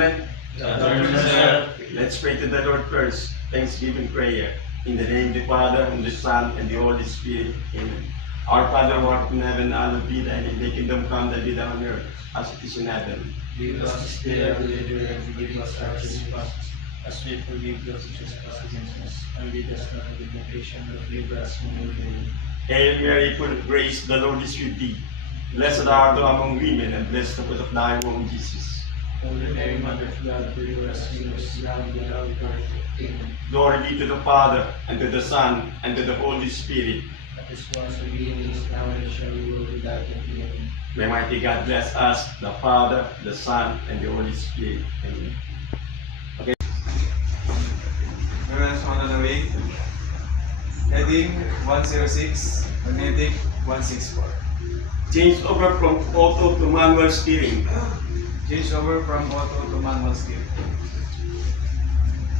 gentlemen. Let's pray to the Lord first. Thanksgiving prayer. In the name of the Father, and the Son, and the Holy Spirit. Amen. Our Father who art in heaven, hallowed be thy name. Thy kingdom come, thy will be done on earth, as it is in heaven. Give us this day our daily bread, and forgive us our trespasses, as we forgive those who trespass against us. And lead us not into temptation, but deliver us from evil. Hail Mary, full of grace, the Lord is with thee. Blessed art thou among women, and blessed the fruit of thy womb, Jesus. Holy Mary, Mother of God, deliver us sinners, now and at the hour of our death. Amen. Glory be to the Father, and to the Son, and to the Holy Spirit. That is was and beginning, is now, and shall be, world without end. Amen. May mighty God bless us, the Father, the Son, and the Holy Spirit. Amen. Reverence on the way. Heading 106, magnetic 164. Change over from auto to manual steering. Change over from auto to manual steering.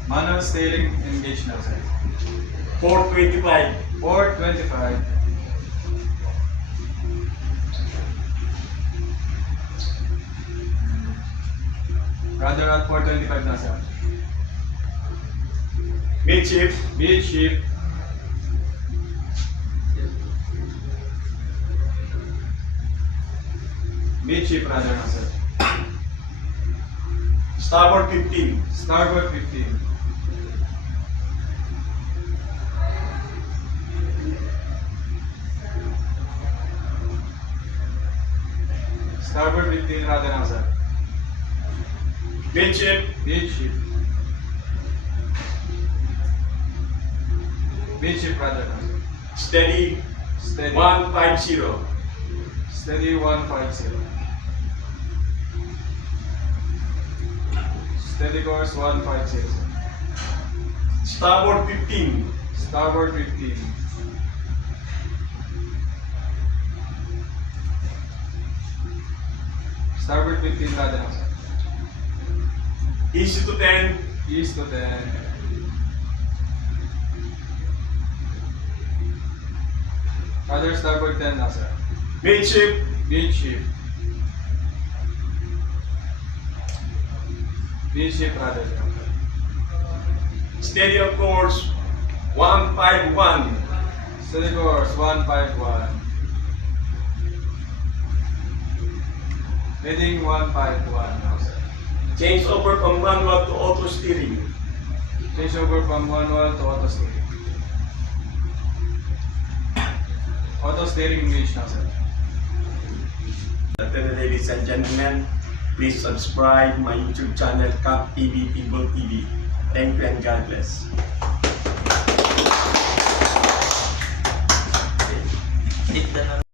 Manual steering engaged now, sir. 425. 425. Rather at 425 na, sir. Midship. Midship. Midship rather na, sir. Starboard 15. Starboard 15. Starboard 15 rather na, sir. Midship. Midship. Midship rather na, sir. Steady. Steady. 150. Steady 150. Steady course 150. Starboard 15. Starboard 15. Starboard 15 rather na, sir. East to 10. East to 10. Rather starboard 10 na, sir. Midship. Midship. Midship rather na, sir. Steady on course 151. Steady course 151. Heading 151 now, sir. Change over from manual to auto steering. Change over from manual to auto steering. Auto steering engaged now, sir. Ladies and gentlemen, please subscribe my YouTube channel, Cap TV, Pinball TV. Thank you and God bless. Hit the